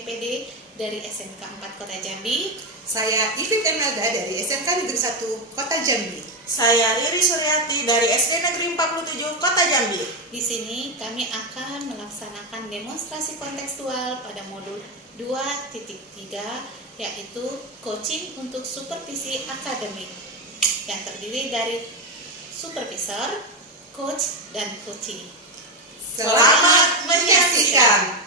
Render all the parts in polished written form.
IPD dari SMK 4 Kota Jambi. Saya Ivit Emelda dari SMK Negeri 1 Kota Jambi. Saya Riri Suryati dari SD Negeri 47 Kota Jambi. Di sini kami akan melaksanakan demonstrasi kontekstual pada modul 2.3, yaitu coaching untuk supervisi akademik, yang terdiri dari supervisor, coach, dan coaching. Selamat menyaksikan.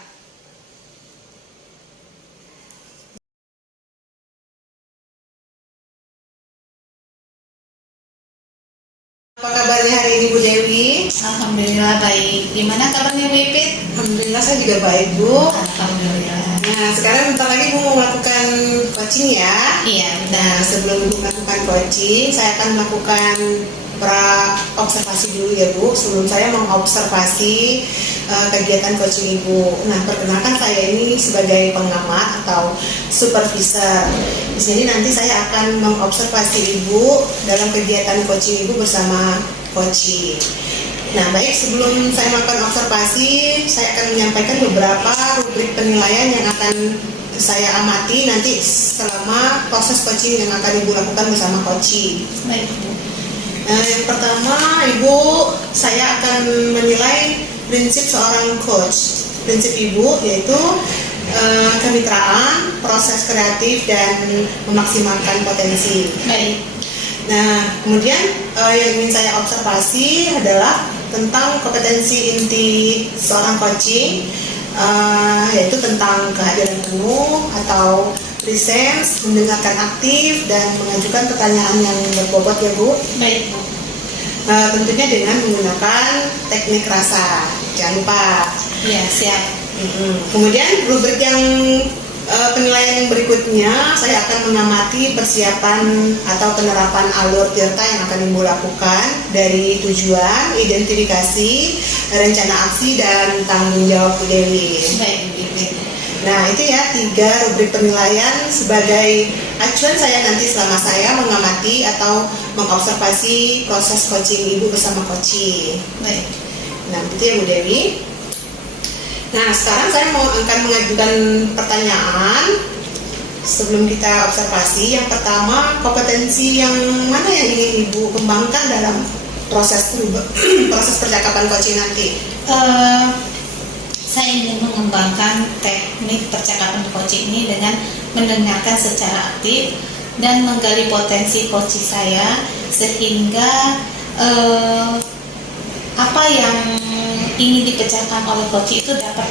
Apa kabarnya hari ini Bu Dewi? Alhamdulillah baik. Gimana kabarnya Bu Ipit? Alhamdulillah saya juga baik Bu. Alhamdulillah. Nah sekarang bentar lagi Bu mau melakukan coaching ya. Iya, Nah benar. sebelum Bu melakukan coaching, saya akan melakukan pra-observasi dulu ya Bu. Sebelum saya mengobservasi kegiatan coaching Ibu. Nah perkenalkan saya ini sebagai pengamat atau supervisor. Di sini nanti saya akan mengobservasi Ibu dalam kegiatan coaching Ibu bersama coaching. Nah baik, sebelum saya melakukan observasi, saya akan menyampaikan beberapa rubrik penilaian yang akan saya amati nanti selama proses coaching yang akan Ibu lakukan bersama coaching. Baik, Bu. Yang pertama, Ibu, saya akan menilai prinsip seorang coach. Prinsip Ibu yaitu kemitraan, proses kreatif, dan memaksimalkan potensi. Baik. Nah, kemudian yang ingin saya observasi adalah tentang kompetensi inti seorang coaching, yaitu tentang kehadiran penuh atau presence, mendengarkan aktif, dan mengajukan pertanyaan yang berbobot ya Bu. Baik, Bu. Tentunya dengan menggunakan teknik rasa, jangan lupa. Ya, siap. Kemudian rubrik yang penilaian yang berikutnya, saya akan mengamati persiapan atau penerapan alur tirta yang akan Ibu lakukan dari tujuan, identifikasi, rencana aksi, dan tanggung jawab Bu Dewi. Baik, Bu Ipit. Nah itu ya 3 rubrik penilaian sebagai acuan saya nanti selama saya mengamati atau mengobservasi proses coaching Ibu bersama coaching. Baik. Nah itu ya Bu Dewi. Nah sekarang saya akan mengajukan pertanyaan sebelum kita observasi. Yang pertama, kompetensi yang mana yang ingin Ibu kembangkan dalam proses percakapan coaching nanti? Saya ingin mengembangkan teknik percakapan coaching ini dengan mendengarkan secara aktif dan menggali potensi coaching saya sehingga apa yang ingin dipecahkan oleh coaching itu dapat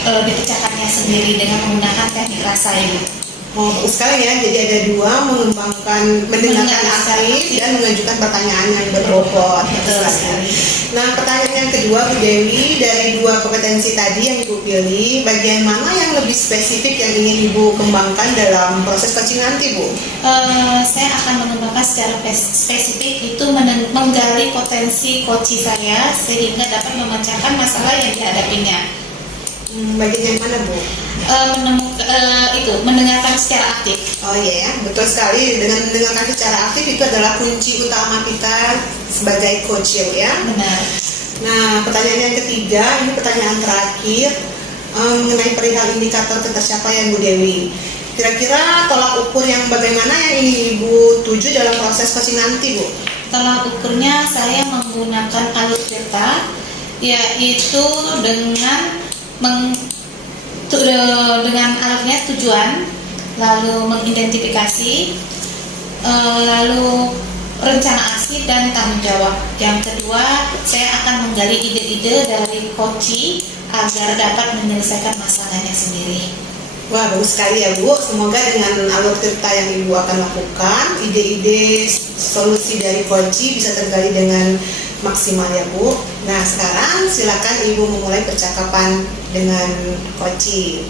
dipecahkannya sendiri dengan menggunakan teknik rasa ini. Oh, bagus sekali ya. Jadi ada 2, mengembangkan mendengarkan aktif dan mengajukan pertanyaan yang berbobot. Betul sekali. Nah, pertanyaan yang kedua Bu Dewi, dari 2 kompetensi tadi yang Ibu pilih, bagian mana yang lebih spesifik yang ingin Ibu kembangkan dalam proses coaching nanti, Bu? Saya akan mengembangkan secara spesifik itu menggali potensi coaching saya sehingga dapat memecahkan masalah yang dihadapinya. Bagian yang mana, Bu? Mendengarkan secara aktif. Oh iya ya, betul sekali. Dengan mendengarkan secara aktif itu adalah kunci utama kita sebagai coach ya. Benar. Nah, pertanyaan yang ketiga, ini pertanyaan terakhir mengenai perihal indikator ketercapaian Bu Dewi. Kira-kira tolak ukur yang bagaimana yang ingin Ibu tuju dalam proses coaching nanti, Bu? Tolak ukurnya saya menggunakan alur tirta, yaitu dengan alurnya tujuan, lalu mengidentifikasi, lalu rencana aksi dan tanggung jawab. Yang kedua, saya akan menggali ide-ide dari coaching agar dapat menyelesaikan masalahnya sendiri. Wah, bagus sekali ya Bu. Semoga dengan alur tirta yang Ibu akan lakukan, ide-ide solusi dari coaching bisa tergali dengan maksimal ya Bu. Nah sekarang silakan Ibu memulai percakapan dengan coaching.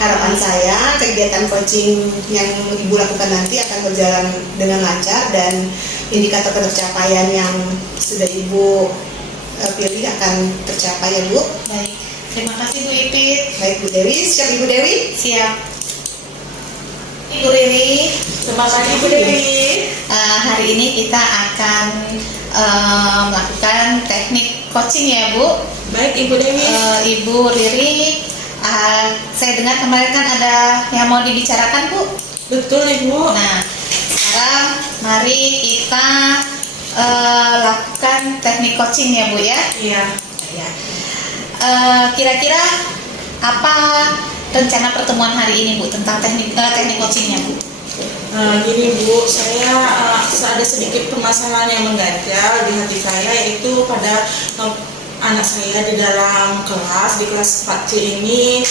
Harapan saya kegiatan coaching yang Ibu lakukan nanti akan berjalan dengan lancar dan indikator pencapaian yang sudah Ibu pilih akan tercapai ya Bu. Baik, terima kasih Bu Ipit. Baik Bu Dewi, siap Ibu Dewi? Siap. Ibu Riri, Terima kasih Bu Dewi. hari ini kita akan melakukan teknik coaching ya Bu. Baik Ibu Dewi. Ibu Riri Saya dengar kemarin kan ada yang mau dibicarakan, Bu. Betul Ibu. Nah, sekarang mari kita lakukan teknik coaching ya, Bu ya. Iya. Ya. Kira-kira apa rencana pertemuan hari ini, Bu, tentang teknik coachingnya, Bu? Gini Bu, saya ada sedikit permasalahan yang mengganjal di hati saya, yaitu pada anak saya di dalam kelas, di kelas 4C ini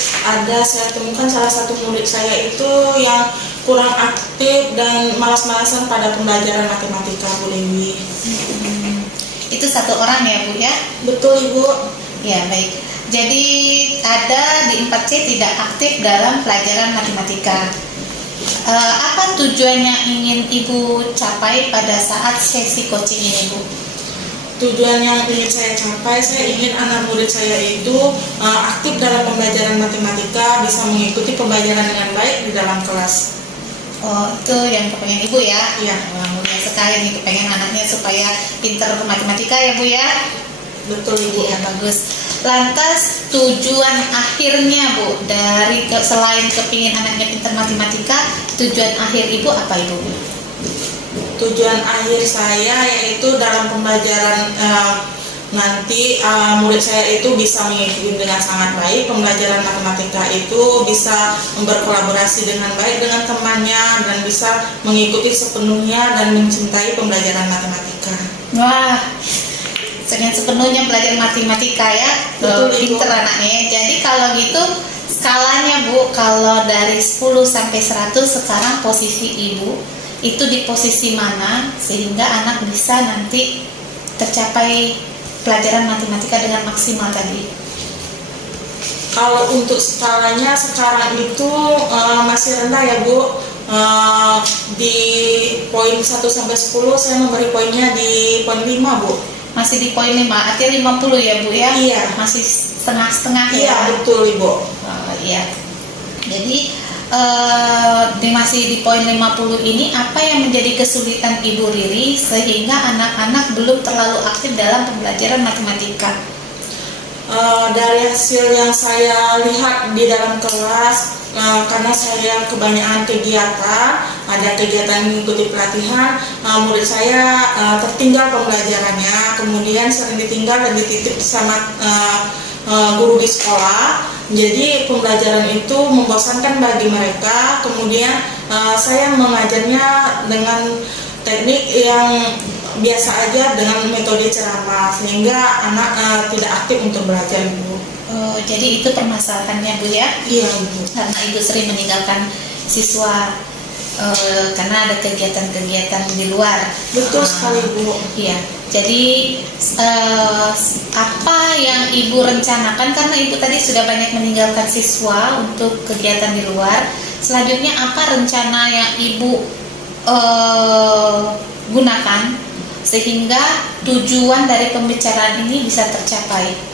saya temukan salah satu murid saya itu yang kurang aktif dan malas-malasan pada pembelajaran matematika, Bu Dewi. Itu satu orang ya, Bu ya? Betul Ibu. Ya, baik. Jadi ada di 4C tidak aktif dalam pelajaran matematika. Apa tujuan yang ingin Ibu capai pada saat sesi coaching ini, Bu? Tujuan yang ingin saya capai, saya ingin anak murid saya itu aktif dalam pembelajaran matematika, bisa mengikuti pembelajaran dengan baik di dalam kelas. Oh, itu yang kepengen Ibu ya? Iya. Wah, mulia sekali nih, kepengen anaknya supaya pinter matematika ya, Bu ya? Betul Ibu. Iya, bagus. Lantas tujuan akhirnya, Bu, dari selain kepingin anaknya pinter matematika, tujuan akhir Ibu apa, Ibu? Tujuan akhir saya yaitu dalam pembelajaran nanti murid saya itu bisa mengikuti dengan sangat baik pembelajaran matematika, itu bisa berkolaborasi dengan baik dengan temannya dan bisa mengikuti sepenuhnya dan mencintai pembelajaran matematika. Wah, dengan sepenuhnya belajar matematika ya. Betul, Ibu. Pinter anaknya ya. Jadi kalau gitu skalanya, Bu, kalau dari 10 sampai 100 sekarang posisi Ibu itu di posisi mana sehingga anak bisa nanti tercapai pelajaran matematika dengan maksimal tadi? Kalau untuk skalanya sekarang itu masih rendah ya Bu. Di poin 1 sampai 10 saya memberi poinnya di poin 5 Bu. Masih di poin 5, artinya 50 ya, Bu ya? Iya. Masih setengah-setengah ya? Iya betul Ibu. Iya. Jadi masih di poin 50 ini, apa yang menjadi kesulitan Ibu Riri sehingga anak-anak belum terlalu aktif dalam pembelajaran matematika? Dari hasil yang saya lihat di dalam kelas, karena saya kebanyakan kegiatan, ada kegiatan mengikuti pelatihan, murid saya tertinggal pembelajarannya, kemudian sering ditinggal dan dititip sama guru di sekolah. Jadi pembelajaran itu membosankan bagi mereka. Kemudian saya mengajarnya dengan teknik yang biasa aja, dengan metode ceramah, sehingga anak tidak aktif untuk belajar, Bu. Oh, jadi itu permasalahannya, Bu ya? Iya, Bu. Karena Ibu sering meninggalkan siswa karena ada kegiatan-kegiatan di luar. Betul sekali, Bu. Iya. Jadi apa yang Ibu rencanakan, karena Ibu tadi sudah banyak meninggalkan siswa untuk kegiatan di luar, selanjutnya apa rencana yang Ibu gunakan sehingga tujuan dari pembicaraan ini bisa tercapai?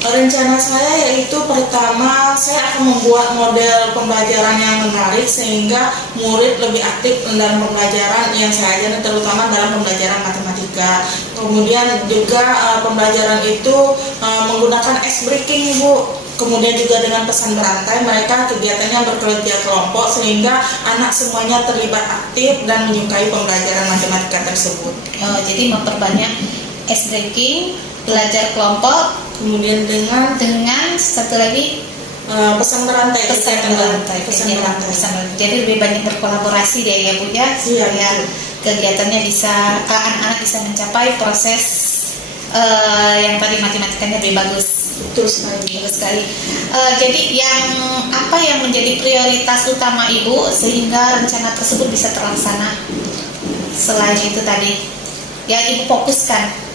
Rencana saya yaitu pertama, saya akan membuat model pembelajaran yang menarik sehingga murid lebih aktif dalam pembelajaran yang saya ajarkan, terutama dalam pembelajaran matematika. Kemudian juga pembelajaran itu menggunakan ice breaking, Bu. Kemudian juga dengan pesan berantai, mereka kegiatannya bekerja kelompok sehingga anak semuanya terlibat aktif dan menyukai pembelajaran matematika tersebut. Jadi memperbanyak ice breaking, belajar kelompok, kemudian dengan satu lagi pesan berantai. Jadi lebih banyak berkolaborasi deh ya, Bu ya, supaya kegiatannya bisa, anak-anak bisa mencapai proses yang tadi matematikanya lebih bagus. Betul sekali. Bagus sekali. Jadi apa yang menjadi prioritas utama Ibu sehingga rencana tersebut bisa terlaksana? Selain itu tadi yang Ibu fokuskan.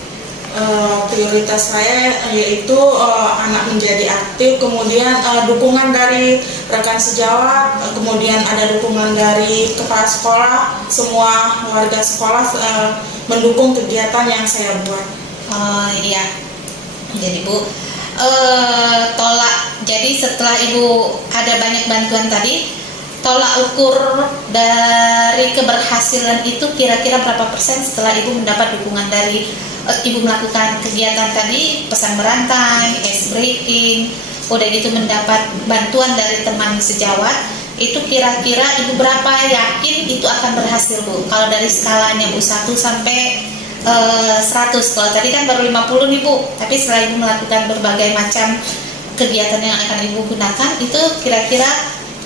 Prioritas saya yaitu anak menjadi aktif, kemudian dukungan dari rekan sejawat, kemudian ada dukungan dari kepala sekolah, semua warga sekolah mendukung kegiatan yang saya buat. Iya. Jadi Bu, jadi setelah Ibu ada banyak bantuan tadi, tolak ukur dari keberhasilan itu kira-kira berapa persen setelah Ibu mendapat dukungan dari Ibu melakukan kegiatan tadi, pesan berantai, ice breaking, udah gitu mendapat bantuan dari teman sejawat, itu kira-kira Ibu berapa yakin itu akan berhasil Bu? Kalau dari skalanya Bu 1 sampai 100, kalau tadi kan baru 50 nih Bu, tapi setelah Ibu melakukan berbagai macam kegiatan yang akan Ibu gunakan, itu kira-kira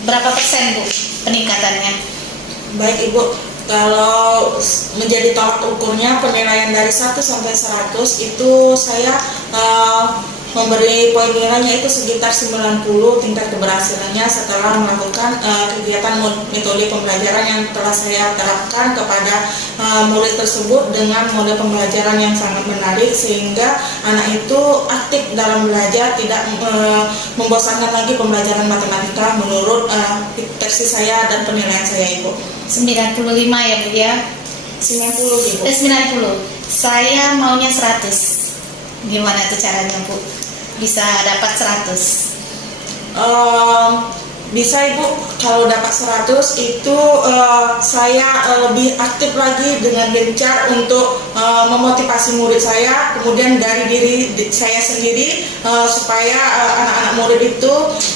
berapa persen Bu peningkatannya? Baik Ibu, kalau menjadi tolak ukurnya penilaian dari 1 sampai 100 itu saya memberi poin nilainya itu sekitar 90 tingkat keberhasilannya setelah melakukan kegiatan metode pembelajaran yang telah saya terapkan kepada murid tersebut dengan mode pembelajaran yang sangat menarik sehingga anak itu aktif dalam belajar, tidak membosankan lagi pembelajaran matematika menurut versi saya dan penilaian saya Ibu. 95 ya Bu ya? 90 Ibu. 90. Saya maunya 100. Gimana tuh caranya Bu? Bisa dapat 100? Bisa Ibu, kalau dapat 100 itu saya lebih aktif lagi dengan gencar untuk memotivasi murid saya, kemudian dari diri saya sendiri supaya anak-anak murid itu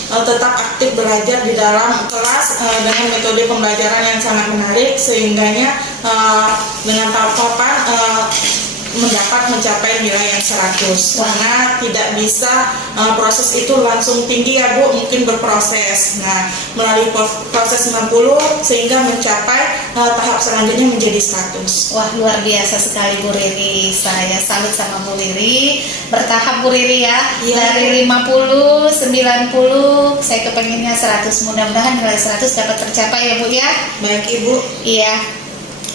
tetap aktif belajar di dalam kelas dengan metode pembelajaran yang sangat menarik sehingganya dengan tahapan mencapai nilai yang 100. Karena tidak bisa proses itu langsung tinggi ya Bu, mungkin berproses. Nah, melalui proses 90 sehingga mencapai tahap selanjutnya menjadi 100. Wah, luar biasa sekali Bu Riri. Saya salut sama Bu Riri. Bertahap Bu Riri ya. Iya. Dari 50, 90, saya kepenginnya 100. Mudah-mudahan nilai 100 dapat tercapai ya Bu ya. Baik Ibu. Iya.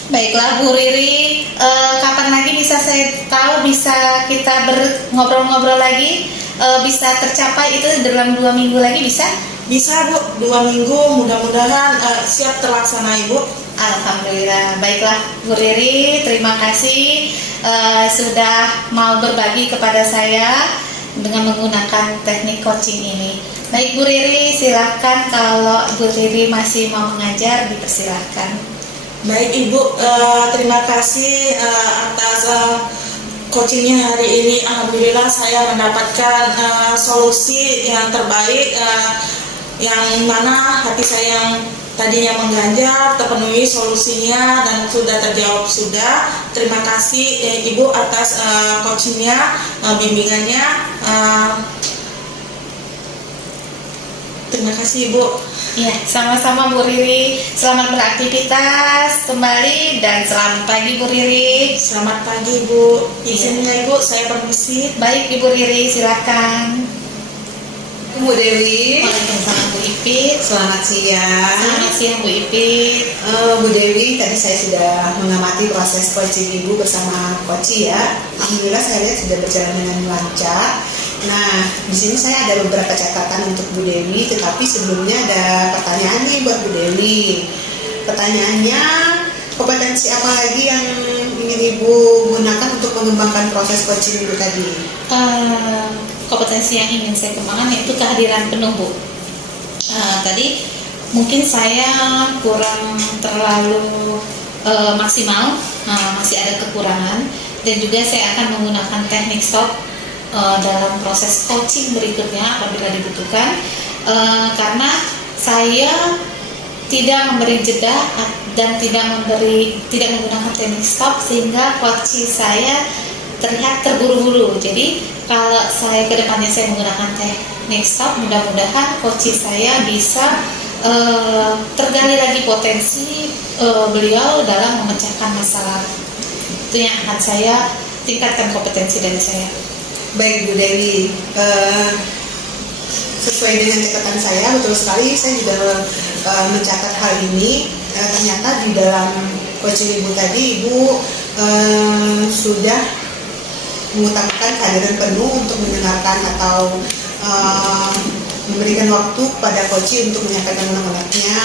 Baiklah Bu Riri, kapan lagi bisa saya tahu bisa kita ngobrol-ngobrol lagi, bisa tercapai itu dalam 2 minggu lagi bisa? Bisa Bu, 2 minggu mudah-mudahan siap terlaksana Ibu. Alhamdulillah. Baiklah Bu Riri, terima kasih sudah mau berbagi kepada saya dengan menggunakan teknik coaching ini. Baik Bu Riri, silahkan kalau Bu Riri masih mau mengajar dipersilahkan. Baik Ibu, terima kasih atas coachingnya hari ini. Alhamdulillah saya mendapatkan solusi yang terbaik, yang mana hati saya yang tadinya mengganjal terpenuhi solusinya dan sudah terjawab sudah. Terima kasih Ibu atas coachingnya, bimbingannya. Terima kasih Ibu. Ya, sama-sama Bu Riri. Selamat beraktivitas kembali dan selamat pagi Bu Riri. Selamat pagi Ibu. Izinnya Ibu, saya permisi. Baik Ibu Riri, silakan. Bu Dewi. Waalaikumsalam Bu Ipit. Selamat siang. Selamat siang Bu Ipit. Bu Dewi, tadi saya sudah mengamati proses coaching Ibu bersama Coach ya. Alhamdulillah saya lihat sudah berjalan dengan lancar. Nah, di sini saya ada beberapa catatan untuk Bu Dewi, tetapi sebelumnya ada pertanyaan nih buat Bu Dewi. Pertanyaannya, kompetensi apa lagi yang ingin Ibu gunakan untuk mengembangkan proses coaching Ibu tadi? Kompetensi yang ingin saya kembangkan yaitu kehadiran penuh Bu. Tadi mungkin saya kurang terlalu maksimal, masih ada kekurangan, dan juga saya akan menggunakan teknik stop dalam proses coaching berikutnya apabila dibutuhkan, karena saya tidak memberi jeda dan tidak menggunakan teknik stop sehingga coaching saya terlihat terburu-buru. Jadi kalau saya kedepannya saya menggunakan teknik stop, mudah-mudahan coaching saya bisa tergali lagi potensi beliau dalam memecahkan masalah. Itu yang akan saya tingkatkan kompetensi dari saya. Baik Bu Dewi, sesuai dengan catatan saya, betul sekali saya juga mencatat hal ini. Ternyata di dalam coaching Ibu tadi, Ibu sudah mengutamakan kehadiran penuh untuk mendengarkan atau memberikan waktu pada coaching untuk menyampaikan unek-uneknya.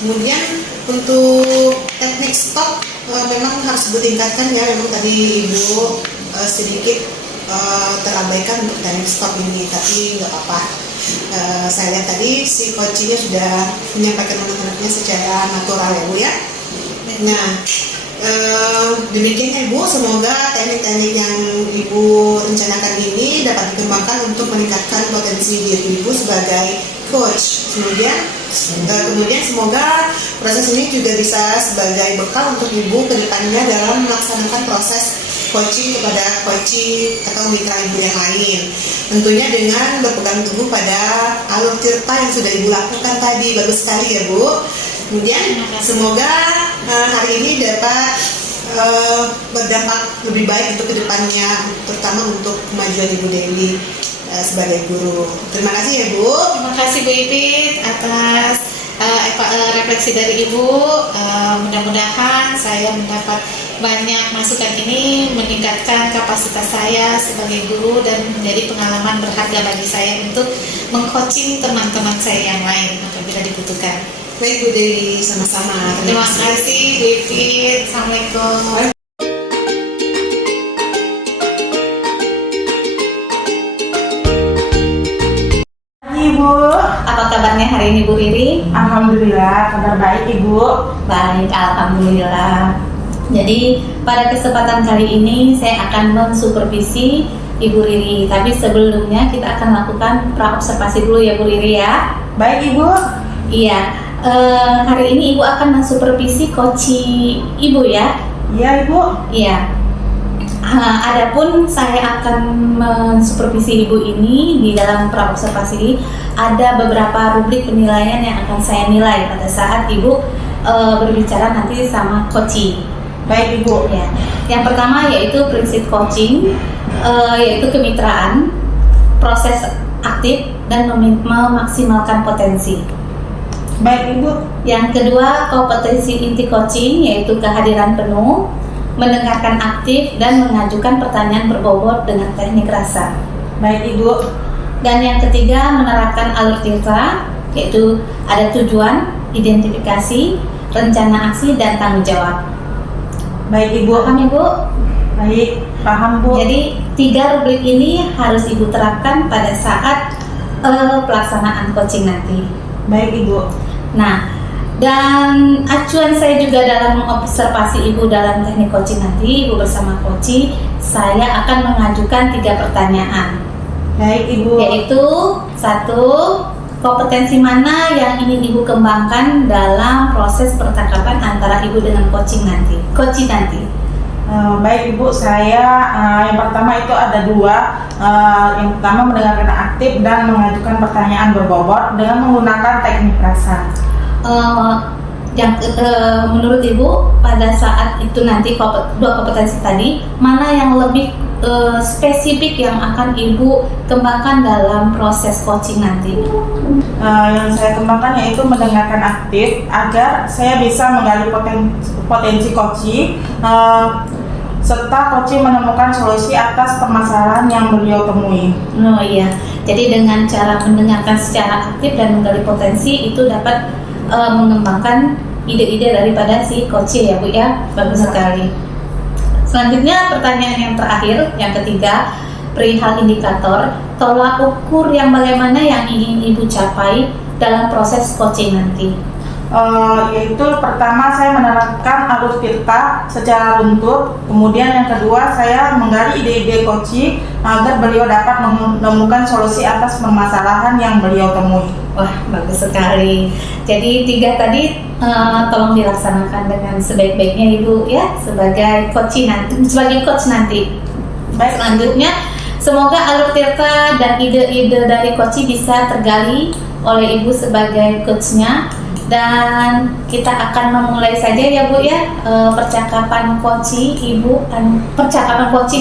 Kemudian untuk teknik stop memang harus ditingkatkan ya. Memang tadi Ibu sedikit terabaikan untuk teknik stop ini, tapi nggak apa-apa. Saya lihat tadi si coachingnya sudah menyampaikan unek-uneknya secara natural ya Bu ya. Nah, Demikian ya Ibu, semoga teknik-teknik yang Ibu rencanakan ini dapat dikembangkan untuk meningkatkan potensi diri Ibu sebagai coach. Kemudian semoga proses ini juga bisa sebagai bekal untuk Ibu kedepannya dalam melaksanakan proses coaching kepada coaching atau mitra Ibu yang lain. Tentunya dengan berpegang teguh pada alur tirta yang sudah Ibu lakukan tadi. Bagus sekali ya Bu. Kemudian semoga hari ini dapat berdampak lebih baik untuk kedepannya, terutama untuk kemajuan Ibu Dewi sebagai guru. Terima kasih ya Bu. Terima kasih Bu Ipit atas refleksi dari Ibu. Mudah-mudahan saya mendapat banyak masukan ini meningkatkan kapasitas saya sebagai guru dan menjadi pengalaman berharga bagi saya untuk mengcoaching teman-teman saya yang lain apabila dibutuhkan. Baik Bu Dewi, sama-sama. Terima kasih Bu Ipit. Assalamualaikum. Ibu, Apa kabarnya hari ini Bu Riri? alhamdulillah kabar baik Ibu. Baik, alhamdulillah. Jadi pada kesempatan kali ini saya akan mensupervisi Ibu Riri. Tapi sebelumnya kita akan lakukan praobservasi dulu ya Bu Riri ya. Baik Ibu. Iya. Hari ini Ibu akan mensupervisi coachi Ibu ya. Iya Ibu. Iya. Adapun saya akan mensupervisi Ibu ini di dalam praobservasi ada beberapa rubrik penilaian yang akan saya nilai pada saat Ibu berbicara nanti sama coaching. Baik Ibu. Ya. Yang pertama yaitu prinsip coaching, yaitu kemitraan, proses aktif dan memaksimalkan potensi. Baik Ibu. Yang kedua, kompetensi inti coaching yaitu kehadiran penuh, mendengarkan aktif dan mengajukan pertanyaan berbobot dengan teknik rasa. Baik Ibu. Dan yang ketiga, menerapkan alur tirta yaitu ada tujuan, identifikasi, rencana aksi dan tanggung jawab. Baik Ibu. Paham Ibu? Baik, paham Bu. Jadi 3 rubrik ini harus Ibu terapkan pada saat pelaksanaan coaching nanti. Baik Ibu. Nah, dan acuan saya juga dalam observasi Ibu dalam teknik coaching nanti, Ibu bersama coaching, saya akan mengajukan 3 pertanyaan. Baik Ibu. Yaitu 1, kompetensi mana yang ingin Ibu kembangkan dalam proses percakapan antara Ibu dengan coaching nanti. Baik Ibu, saya yang pertama itu ada 2. Yang pertama mendengarkan aktif dan mengajukan pertanyaan berbobot dengan menggunakan teknik rasa. Menurut Ibu pada saat itu nanti 2 kompetensi tadi mana yang lebih spesifik yang akan Ibu kembangkan dalam proses coaching nanti? Yang saya kembangkan yaitu mendengarkan aktif agar saya bisa menggali potensi coaching serta coaching menemukan solusi atas permasalahan yang beliau temui. Oh iya, jadi dengan cara mendengarkan secara aktif dan menggali potensi itu dapat mengembangkan ide-ide daripada si coach ya Bu ya. Bagus sekali. Selanjutnya pertanyaan yang terakhir, yang ketiga, perihal indikator tolak ukur yang bagaimana yang ingin Ibu capai dalam proses coaching nanti. Yaitu pertama saya menerapkan alur tirta secara runtut, kemudian yang kedua saya menggali ide-ide coaching agar beliau dapat menemukan solusi atas permasalahan yang beliau temui. Wah, bagus sekali. Jadi 3 tadi tolong dilaksanakan dengan sebaik-baiknya Ibu ya sebagai coach nanti. Baik, selanjutnya semoga alur tirta dan ide-ide dari coach bisa tergali oleh Ibu sebagai coachnya. Dan kita akan memulai saja ya Bu ya percakapan coaching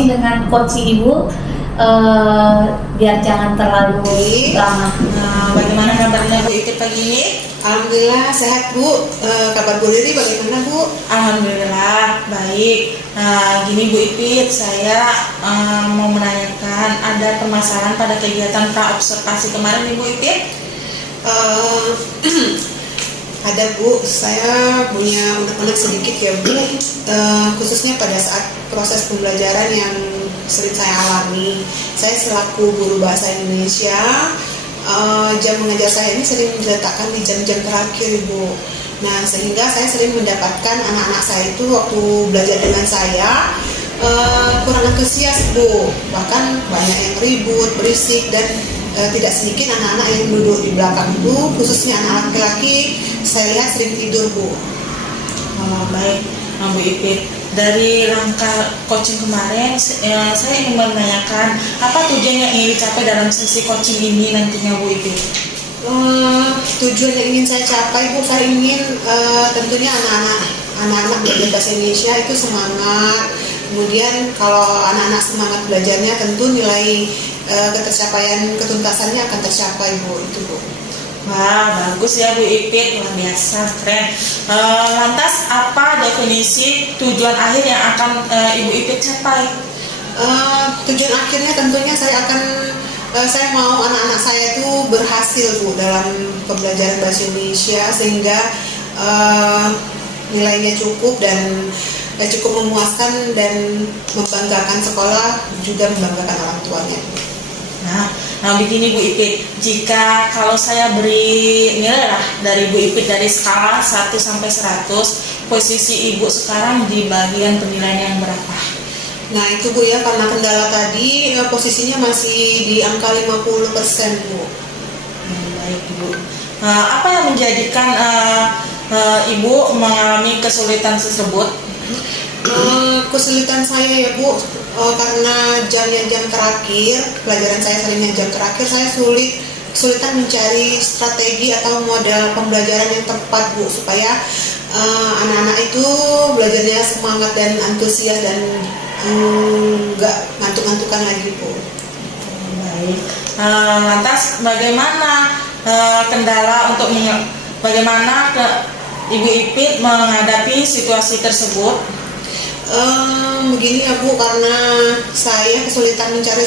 dengan coaching Ibu biar jangan terlalu lama. Bagaimana kabarnya Bu Ipit pagi ini? Alhamdulillah sehat Bu. Kabar Bu Riri bagaimana Bu? Alhamdulillah baik. Gini Bu Ipit, saya mau menanyakan ada permasalahan pada kegiatan praobservasi kemarin nih Bu Ipit. Ada Bu, saya punya unek-unek sedikit ya Bu, khususnya pada saat proses pembelajaran yang sering saya alami. Saya selaku guru bahasa Indonesia, jam mengajar saya ini sering diletakkan di jam-jam terakhir Bu. Nah, sehingga saya sering mendapatkan anak-anak saya itu waktu belajar dengan saya kurang antusias Bu, bahkan banyak yang ribut, berisik, dan tidak sedikit anak-anak yang duduk di belakang itu, khususnya anak laki-laki, saya lihat sering tidur Bu. Baik, Bu Ipit. Dari rangka coaching kemarin, saya ingin menanyakan apa tujuan yang ingin dicapai dalam sesi coaching ini nantinya Bu Ipit? Tujuan yang ingin saya capai Bu, saya ingin tentunya anak-anak belajar bahasa Indonesia itu semangat. Kemudian kalau anak-anak semangat belajarnya, tentu nilai ketercapaian ketuntasannya akan tercapai Bu, itu Bu. Wah, bagus ya Bu Ipit, luar biasa, keren. Lantas apa definisi tujuan akhir yang akan Ibu Ipit capai? Tujuan akhirnya tentunya saya mau anak-anak saya itu berhasil Bu dalam pembelajaran bahasa Indonesia, sehingga nilainya cukup dan cukup memuaskan dan membanggakan sekolah, juga membanggakan orang tuanya. Nah begini Bu Ipit, jika kalau saya beri nilai lah dari Bu Ipit dari skala 1 sampai 100, posisi Ibu sekarang di bagian penilaian yang berapa? Nah itu Bu ya, karena kendala tadi posisinya masih di angka 50% Bu. Baik Bu. Apa yang menjadikan Ibu mengalami kesulitan tersebut? Kesulitan saya ya Bu, karena jam terakhir, pelajaran saya seringnya jam terakhir, saya kesulitan mencari strategi atau model pembelajaran yang tepat Bu, supaya anak-anak itu belajarnya semangat dan antusias dan nggak ngantuk-ngantukan lagi Bu. Baik. Lantas bagaimana kendala untuk bagaimana Ibu Ipit menghadapi situasi tersebut? Begini ya Bu, karena saya kesulitan mencari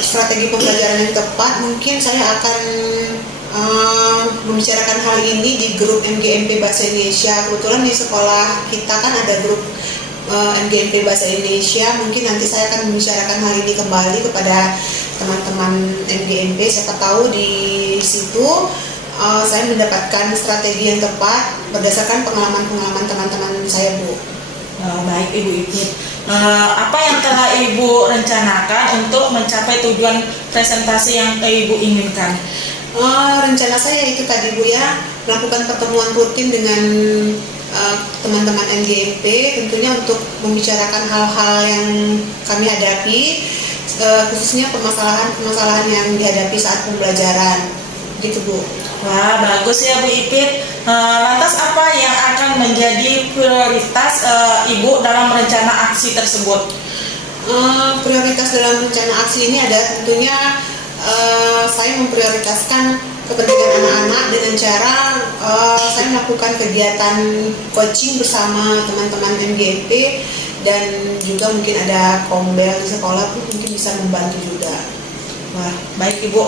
strategi pembelajaran yang tepat, mungkin saya akan membicarakan hal ini di grup MGMP Bahasa Indonesia. Kebetulan di sekolah kita kan ada grup MGMP Bahasa Indonesia. Mungkin nanti saya akan membicarakan hal ini kembali kepada teman-teman MGMP. Siapa tahu di situ saya mendapatkan strategi yang tepat berdasarkan pengalaman-pengalaman teman-teman saya Bu. Baik Ibu Ipit, apa yang telah Ibu rencanakan untuk mencapai tujuan presentasi yang Ibu inginkan? Rencana saya itu tadi Bu ya, melakukan pertemuan rutin dengan teman-teman MGMP, tentunya untuk membicarakan hal-hal yang kami hadapi, khususnya permasalahan-permasalahan yang dihadapi saat pembelajaran, gitu Bu. Wah, bagus ya Bu Ipit. Lantas apa yang akan menjadi prioritas Ibu dalam rencana aksi tersebut? Prioritas dalam rencana aksi ini ada tentunya saya memprioritaskan kepentingan anak-anak dengan cara saya melakukan kegiatan coaching bersama teman-teman MGMP, dan juga mungkin ada kombel di sekolah pun mungkin bisa membantu juga. Wah, baik Ibu.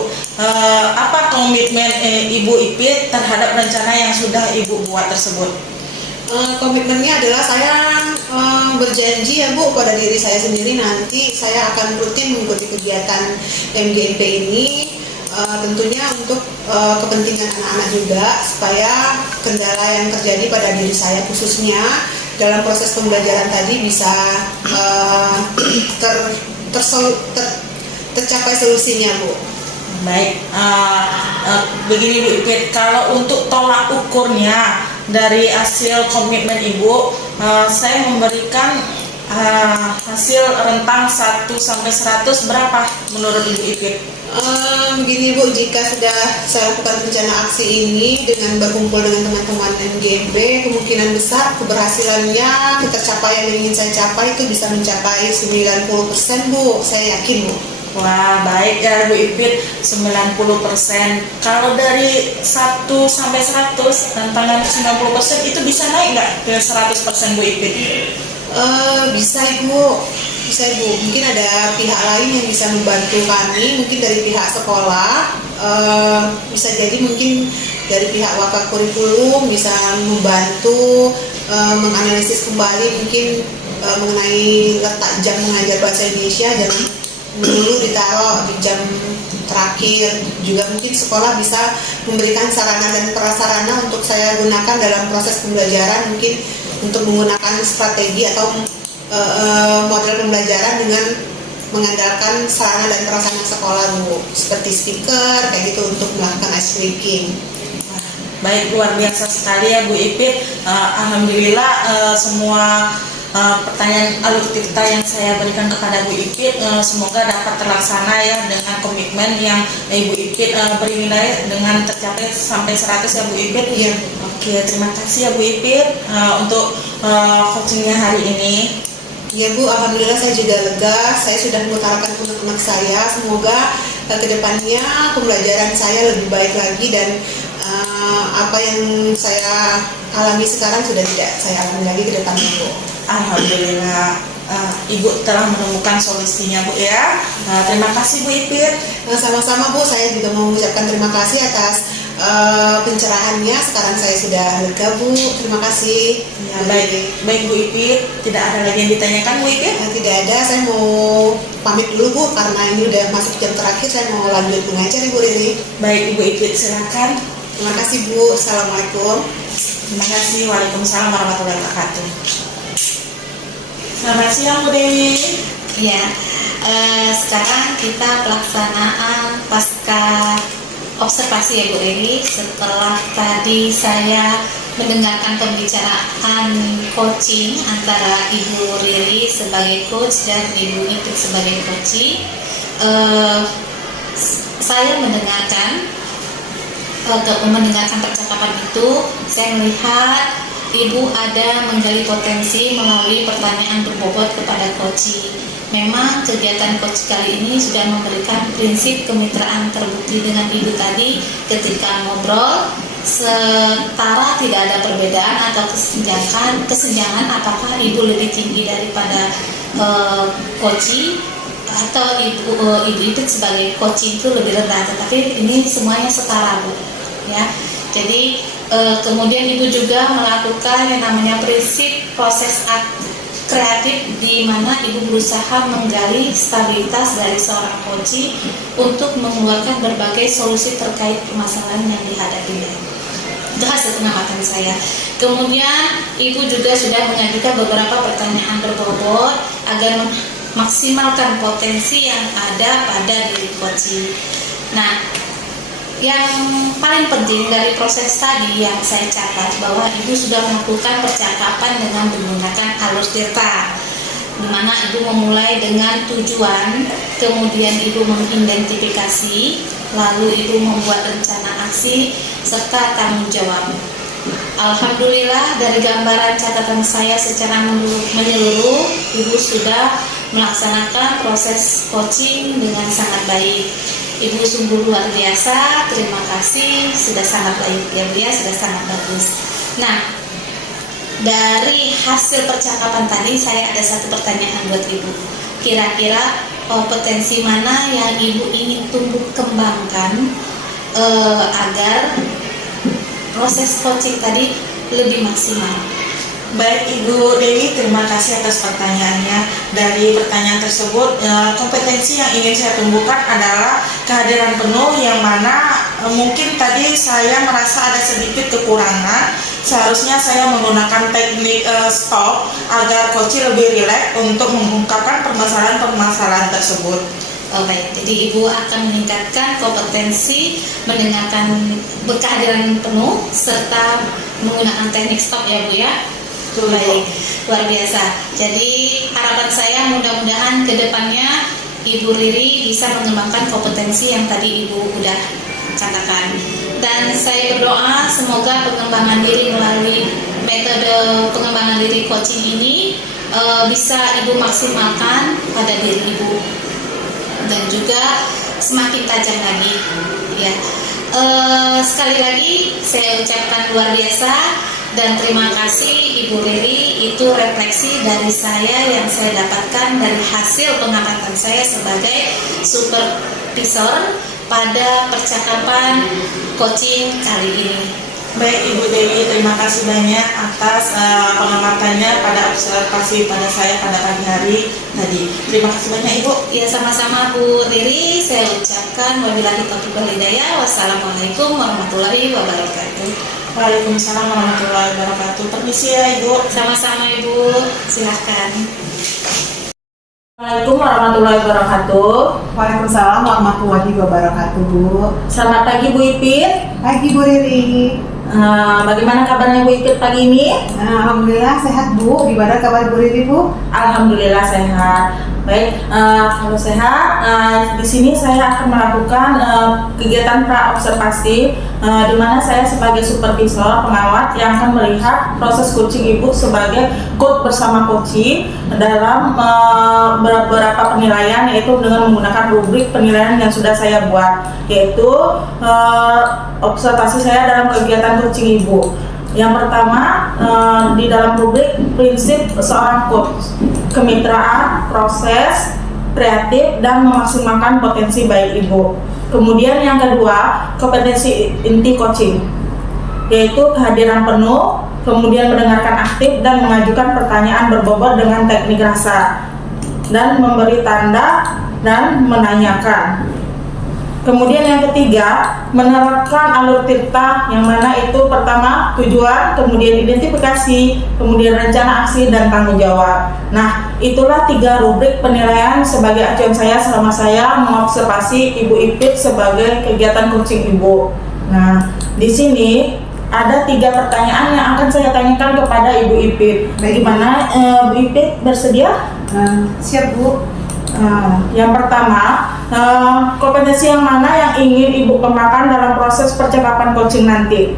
Apa komitmen Ibu Ipit terhadap rencana yang sudah Ibu buat tersebut? Komitmennya adalah saya berjanji ya Bu pada diri saya sendiri, nanti saya akan rutin mengikuti kegiatan MGMP ini, tentunya untuk kepentingan anak-anak juga, supaya kendala yang terjadi pada diri saya khususnya dalam proses pembelajaran tadi bisa tercapai solusinya Bu. Baik, begini Bu Ipit, kalau untuk tolak ukurnya dari hasil komitmen Ibu, saya memberikan hasil rentang 1 sampai 100 berapa menurut Ibu Ipit? Begini Bu, jika sudah saya lakukan rencana aksi ini dengan berkumpul dengan teman-teman MGMP, kemungkinan besar keberhasilannya, ketercapaian yang ingin saya capai itu bisa mencapai 90% Bu, saya yakin Bu. Wah, baik ya Bu Ipit, 90%. Kalau dari 1 sampai 100, tantangan 90% itu bisa naik nggak ke 100% Bu Ipit? Bisa Ibu. Mungkin ada pihak lain yang bisa membantu kami, mungkin dari pihak sekolah, bisa jadi mungkin dari pihak wakaf kurikulum bisa membantu menganalisis kembali mungkin mengenai letak jam mengajar bahasa Indonesia, jangan dulu ditaruh di jam terakhir. Juga mungkin sekolah bisa memberikan sarana dan prasarana untuk saya gunakan dalam proses pembelajaran, mungkin untuk menggunakan strategi atau model pembelajaran dengan mengandalkan sarana dan prasarana sekolah Bu, seperti speaker kayak gitu untuk melakukan ice breaking. Baik, luar biasa sekali ya Bu Ipit. Alhamdulillah semua pertanyaan alur tirta yang saya berikan kepada Bu Ipit semoga dapat terlaksana ya dengan komitmen yang Ibu Ipit beri nilai dengan tercapai sampai 100 ya Bu Ipit. Iya. Oke, terima kasih ya Bu Ipit untuk coachingnya hari ini. Ya Bu, alhamdulillah saya juga lega. Saya sudah mengutarakan unek-unek saya. Semoga kedepannya pembelajaran saya lebih baik lagi dan apa yang saya alami sekarang sudah tidak saya alami lagi ke depannya Bu. Alhamdulillah Ibu telah menemukan solusinya Bu ya. Terima kasih Bu Ipit. Sama-sama Bu, saya juga mau mengucapkan terima kasih atas pencerahannya. Sekarang saya sudah lega Bu. Terima kasih. Ya, baik Bu Ipit. Tidak ada lagi yang ditanyakan Bu Ipit? Tidak ada. Saya mau pamit dulu Bu karena ini udah masuk jam terakhir. Saya mau lanjut mengajar Ibu Riri. Baik Ibu Ipit, silakan. Terima kasih Bu. Assalamualaikum. Terima kasih. Waalaikumsalam warahmatullahi wabarakatuh. Selamat siang Bu Dewi. Ya, sekarang kita pelaksanaan pasca observasi ya Bu Dewi. Setelah tadi saya mendengarkan pembicaraan coaching antara Ibu Riri sebagai coach dan Ibu Ipit sebagai coach, saya mendengarkan percakapan itu. Saya melihat Ibu ada menggali potensi melalui pertanyaan berbobot kepada coach. Memang kegiatan coach kali ini sudah memberikan prinsip kemitraan terbukti dengan Ibu tadi ketika ngobrol, setara tidak ada perbedaan atau kesenjangan apakah Ibu lebih tinggi daripada coach atau Ibu Ipit sebagai coaching itu lebih rendah, tetapi ini semuanya setara Bu ya. Jadi kemudian Ibu juga melakukan yang namanya prinsip proses kreatif, di mana Ibu berusaha menggali stabilitas dari seorang coach untuk mengeluarkan berbagai solusi terkait permasalahan yang dihadapinya. Itu hasil pengamatan saya. Kemudian Ibu juga sudah mengajukan beberapa pertanyaan berbobot agar memaksimalkan potensi yang ada pada diri coach. Nah, yang paling penting dari proses tadi yang saya catat bahwa Ibu sudah melakukan percakapan dengan menggunakan alur tirta, di mana Ibu memulai dengan tujuan, kemudian Ibu mengidentifikasi, lalu Ibu membuat rencana aksi serta tanggung jawab. Alhamdulillah dari gambaran catatan saya secara menyeluruh, Ibu sudah melaksanakan proses coaching dengan sangat baik. Ibu sungguh luar biasa, terima kasih, sudah sangat baik ya Bu ya, sudah sangat bagus. Nah, dari hasil percakapan tadi saya ada satu pertanyaan buat Ibu. Kira-kira kompetensi mana yang Ibu ingin tumbuh kembangkan agar proses coaching tadi lebih maksimal? Baik Ibu Dewi, terima kasih atas pertanyaannya. Dari pertanyaan tersebut, kompetensi yang ingin saya tumbuhkan adalah kehadiran penuh, yang mana mungkin tadi saya merasa ada sedikit kekurangan. Seharusnya saya menggunakan teknik stop agar coach lebih rileks untuk mengungkapkan permasalahan-permasalahan tersebut. Oh baik, jadi Ibu akan meningkatkan kompetensi mendengarkan kehadiran penuh serta menggunakan teknik stop ya Bu ya. Baik, luar biasa. Jadi harapan saya mudah-mudahan ke depannya Ibu Riri bisa mengembangkan kompetensi yang tadi Ibu udah katakan. Dan saya berdoa semoga pengembangan diri melalui metode pengembangan diri coaching ini bisa Ibu maksimalkan pada diri Ibu dan juga semakin tajam lagi ya. Sekali lagi saya ucapkan luar biasa dan terima kasih Ibu Riri. Itu refleksi dari saya yang saya dapatkan dari hasil pengamatan saya sebagai supervisor pada percakapan coaching kali ini. Baik Ibu Dewi, terima kasih banyak atas pengamatannya pada observasi pada saya pada pagi hari tadi. Terima kasih banyak Ibu. Ya, sama-sama Bu Riri. Saya ucapkan wabillahi taufiq wal hidayah. Wassalamualaikum warahmatullahi wabarakatuh. Waalaikumsalam warahmatullahi wabarakatuh. Permisi ya Ibu. Sama-sama Ibu, silahkan. Assalamualaikum warahmatullahi wabarakatuh. Waalaikumsalam warahmatullahi wabarakatuh, Bu. Selamat pagi Bu Ipit. Pagi Bu Riri. Bagaimana kabarnya Bu Ipit pagi ini? Alhamdulillah sehat, Bu. Gimana kabar Bu Riri, Bu? Alhamdulillah sehat. Baik, kalau sehat, di sini saya akan melakukan kegiatan pra-observasi di mana saya sebagai supervisor pengawat yang akan melihat proses coaching Ibu sebagai coach bersama coaching dalam beberapa penilaian, yaitu dengan menggunakan rubrik penilaian yang sudah saya buat, yaitu observasi saya dalam kegiatan coaching Ibu. Yang pertama, di dalam rubrik prinsip seorang coach, kemitraan, proses, kreatif, dan memaksimalkan potensi baik Ibu. Kemudian yang kedua, kompetensi inti coaching, yaitu kehadiran penuh, kemudian mendengarkan aktif dan mengajukan pertanyaan berbobot dengan teknik rasa, dan memberi tanda dan menanyakan. Kemudian yang ketiga, menerapkan alur tirta, yang mana itu pertama tujuan, kemudian identifikasi, kemudian rencana aksi, dan tanggung jawab. Nah, itulah 3 rubrik penilaian sebagai acuan saya selama saya mengobservasi Ibu Ipit sebagai kegiatan coaching Ibu. Nah, di sini ada 3 pertanyaan yang akan saya tanyakan kepada Ibu Ipit. Bagaimana Bu Ipit bersedia? Siap, Bu. Yang pertama, kompetensi yang mana yang ingin Ibu kembangkan dalam proses percakapan coaching nanti?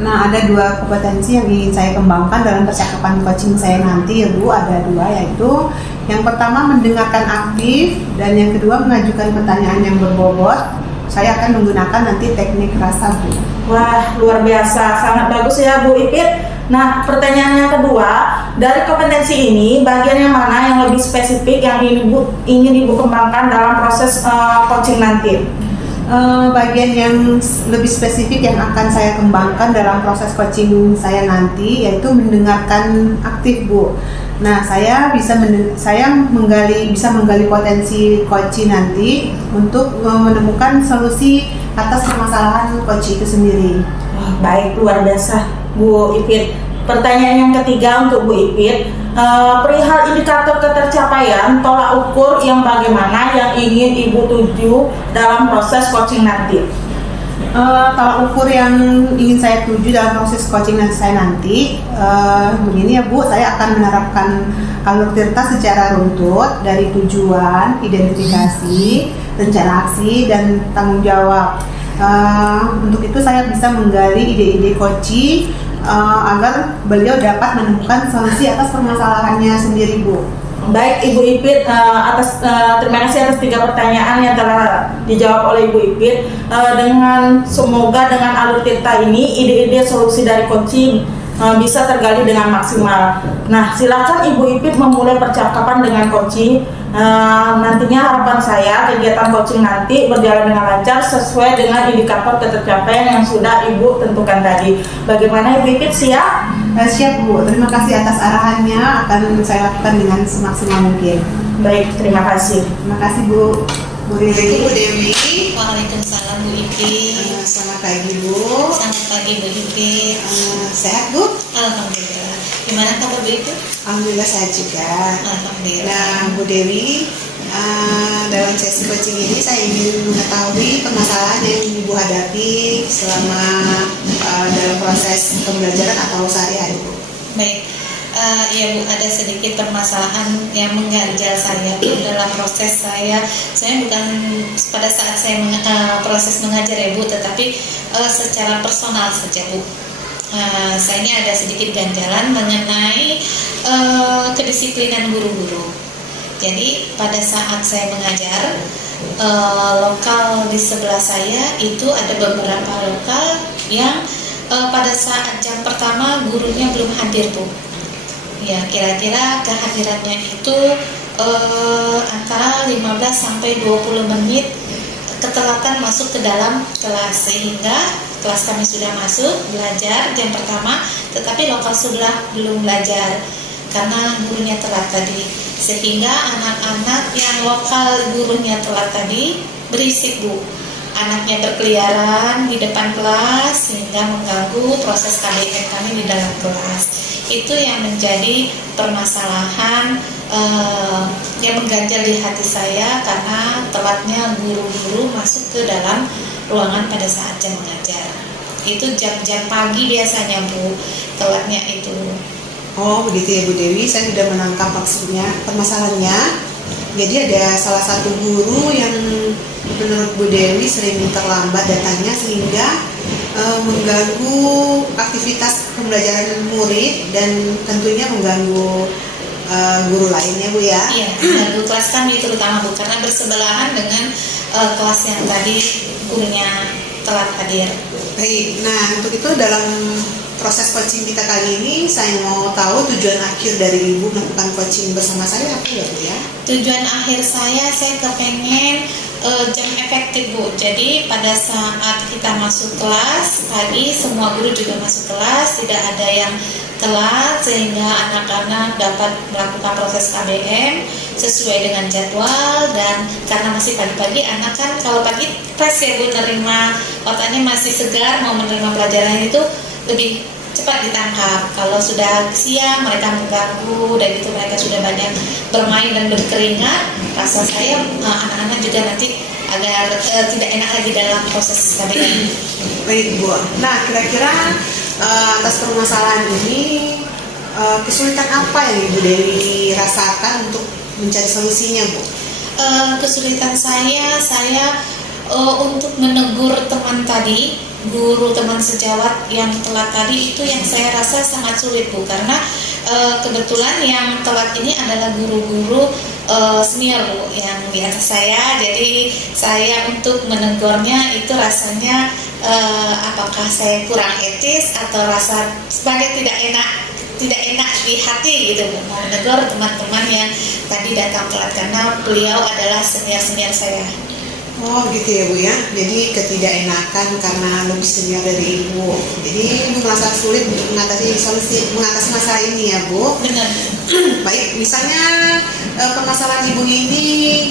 Nah, ada 2 kompetensi yang ingin saya kembangkan dalam percakapan coaching saya nanti ya Bu. Ada 2, yaitu yang pertama mendengarkan aktif, dan yang kedua mengajukan pertanyaan yang berbobot. Saya akan menggunakan nanti teknik rasa, Bu. Wah, luar biasa, sangat bagus ya Bu Ipit. Nah, pertanyaan yang kedua, dari kompetensi ini, bagian yang mana yang lebih spesifik yang ingin Ibu kembangkan dalam proses coaching nanti? Bagian yang lebih spesifik yang akan saya kembangkan dalam proses coaching saya nanti yaitu mendengarkan aktif, Bu. Nah, saya bisa menggali potensi coaching nanti untuk menemukan solusi atas permasalahan coach itu sendiri. Baik, luar biasa Bu Ipit. Pertanyaan yang ketiga untuk Bu Ipit, perihal indikator ketercapaian tolak ukur yang bagaimana yang ingin Ibu tuju dalam proses coaching nanti? Tolak ukur yang ingin saya tuju dalam proses coaching saya nanti begini ya Bu, saya akan menerapkan alur tirta secara runtut dari tujuan, identifikasi, rencana aksi, dan tanggung jawab. Untuk itu saya bisa menggali ide-ide coaching agar beliau dapat menemukan solusi atas permasalahannya sendiri, Bu. Baik Ibu Ipit, terima kasih atas 3 pertanyaan yang telah dijawab oleh Ibu Ipit. Semoga dengan alur tirta ini ide-ide solusi dari coaching bisa tergali dengan maksimal. Nah, silakan Ibu Ipit memulai percakapan dengan coaching. Nantinya harapan saya kegiatan coaching nanti berjalan dengan lancar sesuai dengan indikator ketercapaian yang sudah Ibu tentukan tadi. Bagaimana Ibu Ipit, siap? Siap Bu, terima kasih atas arahannya, akan saya lakukan dengan semaksimal mungkin. Baik, terima kasih. Terima kasih Bu. Bu Riri. Bu Dewi. Waalaikumsalam Bu Ipit. Selamat pagi Bu. Selamat pagi Bu Ipit. Sehat Bu? Alhamdulillah. Gimana kabar Bu Ipit? Alhamdulillah sehat juga. Alhamdulillah. Nah Bu Dewi, dalam sesi coaching ini saya ingin mengetahui permasalahan yang Ibu hadapi selama dalam proses pembelajaran atau sehari-hari Bu. Baik. Ya Bu, ada sedikit permasalahan yang mengganjal saya Bu dalam proses saya. Saya bukan pada saat saya proses mengajar ya Bu, tetapi secara personal saja Bu. Saya ini ada sedikit ganjalan mengenai kedisiplinan guru-guru. Jadi pada saat saya mengajar, lokal di sebelah saya itu ada beberapa lokal yang pada saat jam pertama gurunya belum hadir Bu. Ya, kira-kira kehadirannya itu antara 15 sampai 20 menit ketelatan masuk ke dalam kelas, sehingga kelas kami sudah masuk belajar jam pertama, tetapi lokal sebelah belum belajar karena gurunya telat tadi, sehingga anak-anak yang lokal gurunya telat tadi berisik Bu. Anaknya berkeliaran di depan kelas sehingga mengganggu proses KBM kami di dalam kelas. Itu yang menjadi permasalahan yang mengganjal di hati saya karena telatnya guru-guru masuk ke dalam ruangan pada saat jam mengajar. Itu jam-jam pagi biasanya Bu, telatnya itu. Oh begitu ya Bu Dewi, saya sudah menangkap maksudnya permasalahannya. Jadi ada salah satu guru yang menurut Bu Dewi sering terlambat datangnya sehingga mengganggu aktivitas pembelajaran murid dan tentunya mengganggu guru lainnya Bu ya. Iya, mengganggu kelas kami terutama Bu, karena bersebelahan dengan kelas yang tadi gurunya telat hadir. Baik, nah untuk itu dalam proses coaching kita kali ini saya mau tahu tujuan akhir dari Ibu melakukan coaching bersama saya apa ya Bu ya? Tujuan akhir saya kepengen jam efektif Bu. Jadi pada saat kita masuk kelas pagi, semua guru juga masuk kelas, tidak ada yang telat sehingga anak-anak dapat melakukan proses KBM sesuai dengan jadwal. Dan karena masih pagi-pagi, anak kan kalau pagi fresh ya Bu, nerima, otaknya masih segar, mau menerima pelajaran itu lebih cepat ditangkap. Kalau sudah siang mereka mengganggu dan itu mereka sudah banyak bermain dan berkeringat, rasa saya anak-anak juga nanti agar tidak enak lagi dalam proses KBM. Baik Bu, nah kira-kira atas permasalahan ini kesulitan apa yang Ibu Dewi rasakan untuk mencari solusinya Bu? Kesulitan saya untuk menegur teman tadi, guru teman sejawat yang telat tadi, itu yang saya rasa sangat sulit Bu, karena kebetulan yang telat ini adalah guru-guru senior Bu yang di atas saya. Jadi saya untuk menegurnya itu rasanya apakah saya kurang etis atau rasa sebagai tidak enak di hati gitu Bu, mau menegur teman-teman yang tadi datang telat karena beliau adalah senior saya. Oh gitu ya Bu ya, jadi ketidakenakan karena lebih senior dari Ibu. Jadi Ibu merasa sulit untuk mengatasi masalah ini ya Bu. Benar. Baik, misalnya permasalahan Ibu ini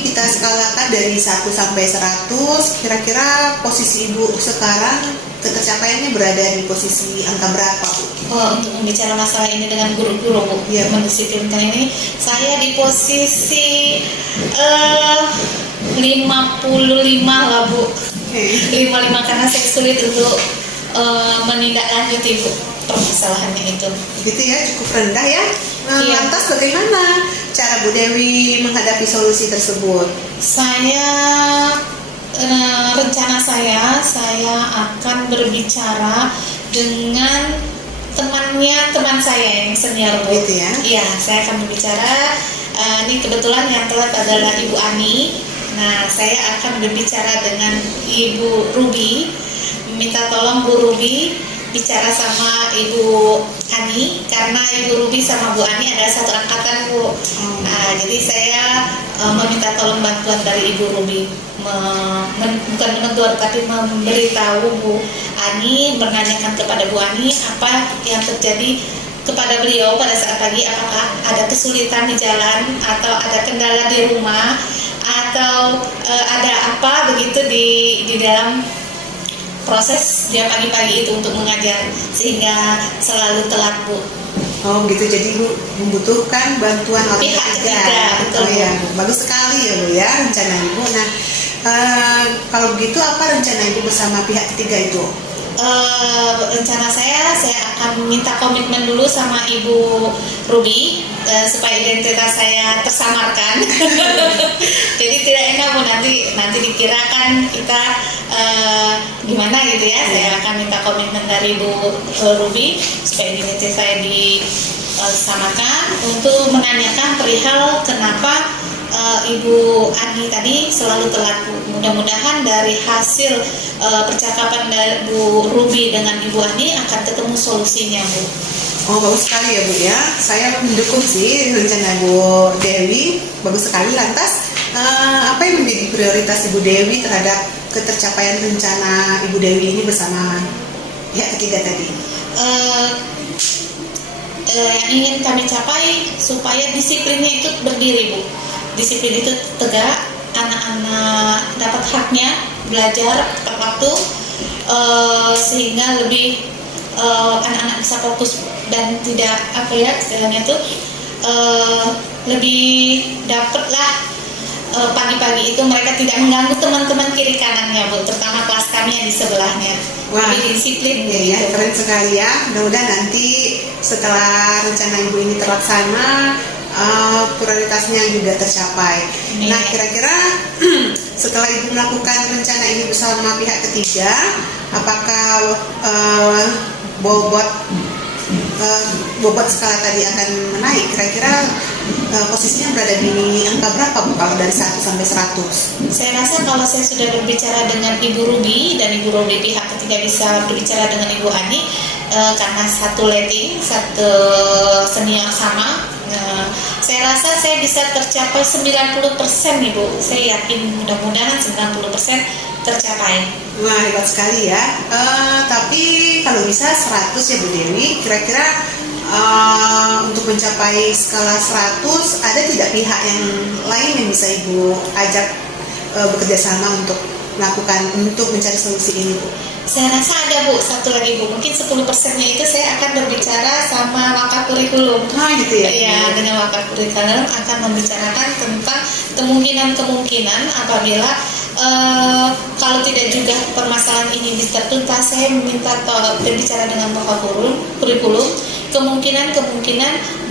kita skalakan dari 1 sampai 100, kira-kira posisi Ibu sekarang tercapaiannya berada di posisi angka berapa Bu? Oh, untuk membicara masalah ini dengan guru-guru Bu, Iya. mendisiplinkan ini, saya di posisi 55 lah Bu. 55 karena saya sulit untuk menindaklanjuti Bu permasalahannya itu. Gitu ya, cukup rendah ya. Iya. Lantas bagaimana cara Bu Dewi menghadapi solusi tersebut? Rencana saya akan berbicara dengan teman saya yang senior Bu. Gitu ya. Iya, saya akan berbicara. Ini kebetulan yang telat adalah Ibu Ani. Nah, saya akan berbicara dengan Ibu Ruby, minta tolong Bu Ruby bicara sama Ibu Ani, karena Ibu Ruby sama Bu Ani adalah satu angkatan Bu. Nah, jadi saya meminta tolong bantuan dari Ibu Ruby, bukan menegur tapi memberitahu Bu Ani, menanyakan kepada Bu Ani apa yang terjadi kepada beliau pada saat pagi, apakah ada kesulitan di jalan atau ada kendala di rumah atau ada apa begitu di dalam proses dia pagi-pagi itu untuk mengajar sehingga selalu telat Bu. Oh gitu, jadi Bu membutuhkan bantuan orang Pihak ketiga, betul, Oh Bu. ya, bagus sekali ya Bu ya rencana Ibu. Nah kalau begitu apa rencana Ibu bersama pihak ketiga itu? Rencana saya akan minta komitmen dulu sama Ibu Ruby supaya identitas saya tersamarkan. Jadi tidak enak Bu, nanti dikirakan kita gimana gitu ya. Saya akan minta komitmen dari Ibu Ruby supaya identitas saya disamakan, untuk menanyakan perihal kenapa Ibu Ani tadi selalu telat Bu. Mudah-mudahan dari hasil percakapan dari Bu Ruby dengan Ibu Ani akan ketemu solusinya Bu. Oh bagus sekali ya Bu ya, saya mendukung sih rencana Bu Dewi, bagus sekali. Lantas apa yang menjadi prioritas Ibu Dewi terhadap ketercapaian rencana Ibu Dewi ini bersama pihak ketiga tadi? Yang ingin kami capai supaya disiplinnya itu berdiri, Bu. Disiplin itu tegak, anak-anak dapat haknya belajar tepat waktu, sehingga lebih anak-anak bisa fokus dan tidak istilahnya itu lebih dapatlah pagi-pagi itu mereka tidak mengganggu teman-teman kiri kanannya, Bu, terutama kelas kami yang di sebelahnya. Wah, lebih disiplin, Bu. ya, keren sekali ya. Mudah-mudahan nanti setelah rencana Ibu ini terlaksana, prioritasnya juga tercapai. Iya. Nah, kira-kira setelah Ibu melakukan rencana ini bersama pihak ketiga, apakah bobot skala tadi akan menaik? Kira-kira posisinya berada di angka berapa, Bu, kalau dari 1 sampai 100? Saya rasa kalau saya sudah berbicara dengan Ibu Ruby dan Ibu Ruby pihak ketiga bisa berbicara dengan Ibu Ani, karena satu letting, satu senior sama, saya rasa saya bisa tercapai 90% nih, Bu. Saya yakin mudah-mudahan 90% tercapai. Wah, hebat sekali ya. Tapi kalau bisa 100 ya, Bu Dewi, kira-kira untuk mencapai skala 100 ada tidak pihak yang lain yang bisa Ibu ajak bekerja sama untuk mencari solusi ini, Bu? Saya rasa ada, Bu, satu lagi, Bu. Mungkin 10%-nya itu saya akan berbicara sama wakaf kurikulum. Gitu ya? Iya, dengan wakaf kurikulum akan membicarakan tentang kemungkinan-kemungkinan apabila kalau tidak juga permasalahan ini bisa tertuntas, saya meminta berbicara dengan wakaf kurikulum. Kemungkinan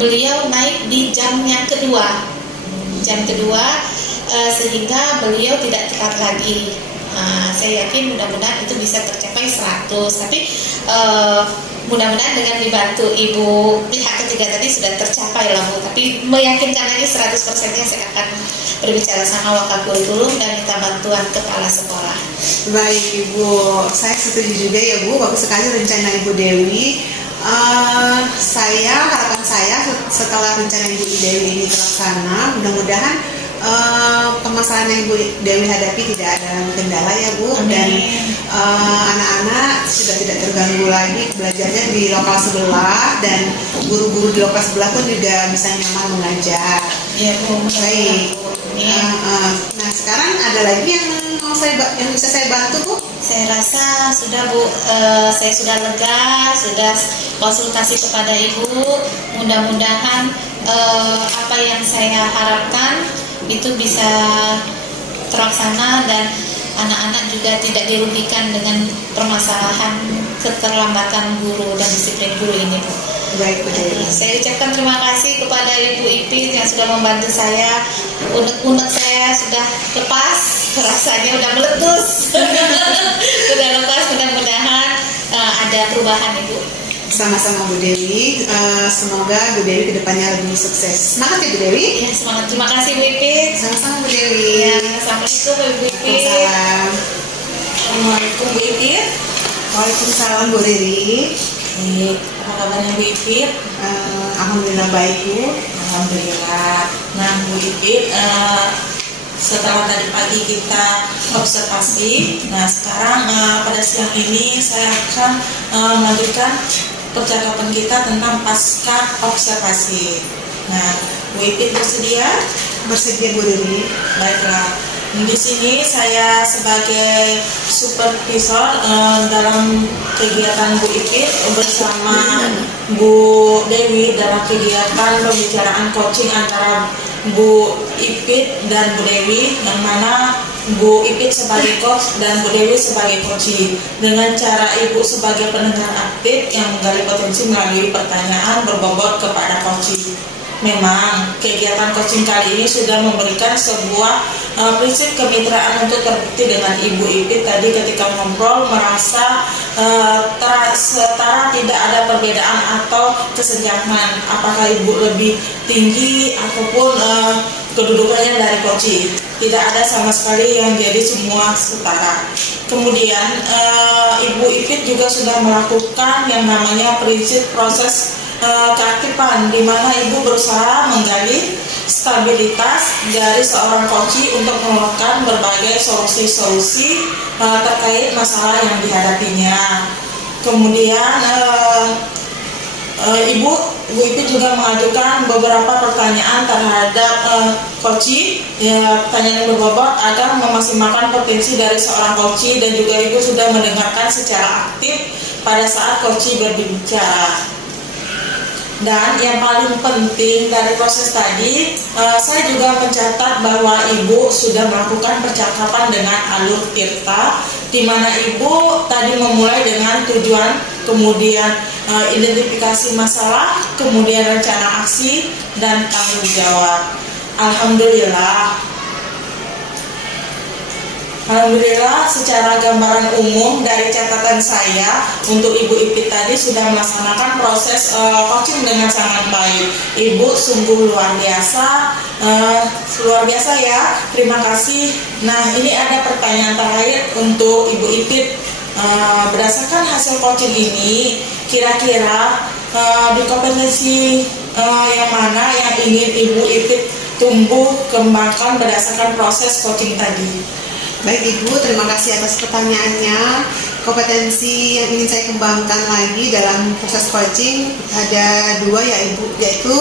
beliau naik di jam yang kedua, sehingga beliau tidak telat lagi. Saya yakin mudah-mudahan itu bisa tercapai 100, tapi mudah-mudahan dengan dibantu Ibu pihak ketiga tadi sudah tercapai lah, Bu. Tapi meyakinkan lagi 100%-nya saya akan berbicara sama wakaf kurikulum dan minta bantuan kepala sekolah. Baik, Ibu, saya setuju juga ya, Bu. Bagus sekali rencana Ibu Dewi. Harapan saya setelah rencana Ibu Dewi ini terlaksana, mudah-mudahan permasalahan yang Ibu Dewi hadapi tidak ada kendala ya, Bu. Amin. Dan anak-anak sudah tidak terganggu lagi belajarnya di lokal sebelah, dan guru-guru di lokal sebelah pun juga bisa nyaman mengajar. Iya, Bu. Baik. Nah, sekarang ada lagi yang bisa saya bantu, Bu? Saya rasa sudah, Bu. Saya sudah lega, sudah konsultasi kepada Ibu. Mudah-mudahan apa yang saya harapkan itu bisa terlaksana dan anak-anak juga tidak dirugikan dengan permasalahan keterlambatan guru dan disiplin guru ini, Bu. Baik, Bu Dewi. Saya ucapkan terima kasih kepada Ibu Ipit yang sudah membantu saya. Unek-unek saya sudah lepas, rasanya udah meletus. Sudah lepas, mudah-mudahan ada perubahan, Ibu. Sama-sama, Bu Dewi. Semoga Bu Dewi kedepannya lebih sukses. Semangat ya, Bu Dewi. Ya, semangat. Terima kasih, Bu Ipit. Sama-sama, Bu Dewi. Ya, assalamualaikum, Bu Ipit. Waalaikumsalam. Assalamualaikum, Bu Ipit. Waalaikumsalam, Bu Riri. Apa kabarnya, Bu Ipit? Alhamdulillah baik, Bu. Alhamdulillah. Nah, Bu Ipit, setelah tadi pagi kita observasi, nah sekarang pada siang ini saya akan melanjutkan percakapan kita tentang pasca observasi. Nah, Bu Ipit bersedia? Bersedia, Bu Riri. Baiklah. Di sini saya sebagai supervisor dalam kegiatan Bu Ipit bersama Bu Dewi dalam kegiatan pembicaraan coaching antara Bu Ipit dan Bu Dewi, yang mana Bu Ipit sebagai coach dan Bu Dewi sebagai coaching, dengan cara Ibu sebagai pendengar aktif yang menggali potensi melalui pertanyaan berbobot kepada coaching. Memang kegiatan coaching kali ini sudah memberikan sebuah prinsip kemitraan untuk terbukti dengan Ibu Ipit. Tadi ketika ngobrol merasa setara, tidak ada perbedaan atau kesenjangan, apakah Ibu lebih tinggi ataupun kedudukannya dari coaching. Tidak ada sama sekali yang jadi semua setara. Kemudian Ibu Ipit juga sudah melakukan yang namanya prinsip proses keaktifan, di mana ibu berusaha menggali stabilitas dari seorang coach untuk menemukan berbagai solusi-solusi terkait masalah yang dihadapinya. Kemudian Ibu Ipit juga mengajukan beberapa pertanyaan terhadap coach, ya, pertanyaan yang berbobot agar memaksimalkan potensi dari seorang coach, dan juga Ibu sudah mendengarkan secara aktif pada saat coach berbicara. Dan yang paling penting dari proses tadi, saya juga mencatat bahwa Ibu sudah melakukan percakapan dengan alur Tirta, di mana Ibu tadi memulai dengan tujuan, kemudian identifikasi masalah, kemudian rencana aksi, dan tanggung jawab. Alhamdulillah, secara gambaran umum dari catatan saya untuk Ibu Ipit tadi sudah melaksanakan proses coaching dengan sangat baik. Ibu sungguh luar biasa ya. Terima kasih. Nah, ini ada pertanyaan terakhir untuk Ibu Ipit. Berdasarkan hasil coaching ini, kira-kira di kompetensi yang mana yang ingin Ibu Ipit tumbuh kembangkan berdasarkan proses coaching tadi? Baik Ibu, terima kasih atas pertanyaannya. Kompetensi yang ingin saya kembangkan lagi dalam proses coaching ada 2 ya Ibu, yaitu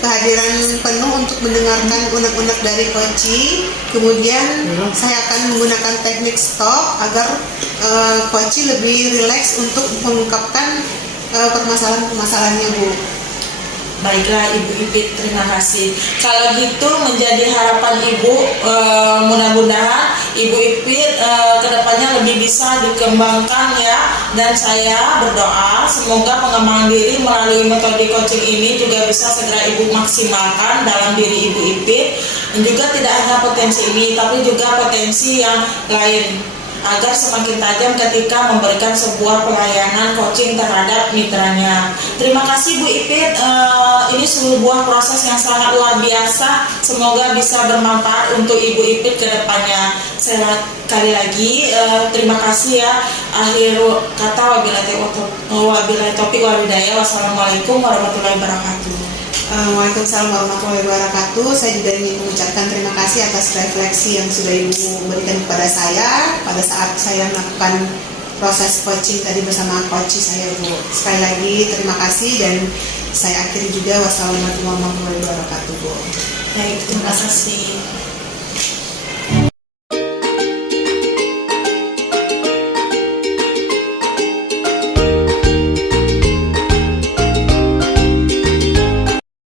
kehadiran penuh untuk mendengarkan unek-unek dari coach. Kemudian saya akan menggunakan teknik stop agar coach lebih rileks untuk mengungkapkan permasalahan-permasalahannya Bu. Baiklah Ibu Ipit, terima kasih. Kalau gitu menjadi harapan Ibu, mudah-mudahan Ibu Ipit kedepannya lebih bisa dikembangkan ya. Dan saya berdoa semoga pengembangan diri melalui metode coaching ini juga bisa segera Ibu maksimalkan dalam diri Ibu Ipit. Dan juga tidak hanya potensi ini, tapi juga potensi yang lain, agar semakin tajam ketika memberikan sebuah pelayanan coaching terhadap mitranya. Terima kasih Bu Ipit, ini sebuah proses yang sangat luar biasa. Semoga bisa bermanfaat untuk Ibu Ipit ke depannya. Sekali lagi terima kasih ya. Akhir kata, wabillahi taufiq wal hidayah. Wassalamualaikum warahmatullahi wabarakatuh. Waalaikumsalam warahmatullahi wabarakatuh. Saya juga ingin mengucapkan terima kasih atas refleksi yang sudah Ibu berikan kepada saya pada saat saya melakukan proses coaching tadi bersama coach saya Bu. Sekali lagi terima kasih, dan saya akhiri juga. Wassalamualaikum warahmatullahi wabarakatuh Bu. Baik, terima kasih.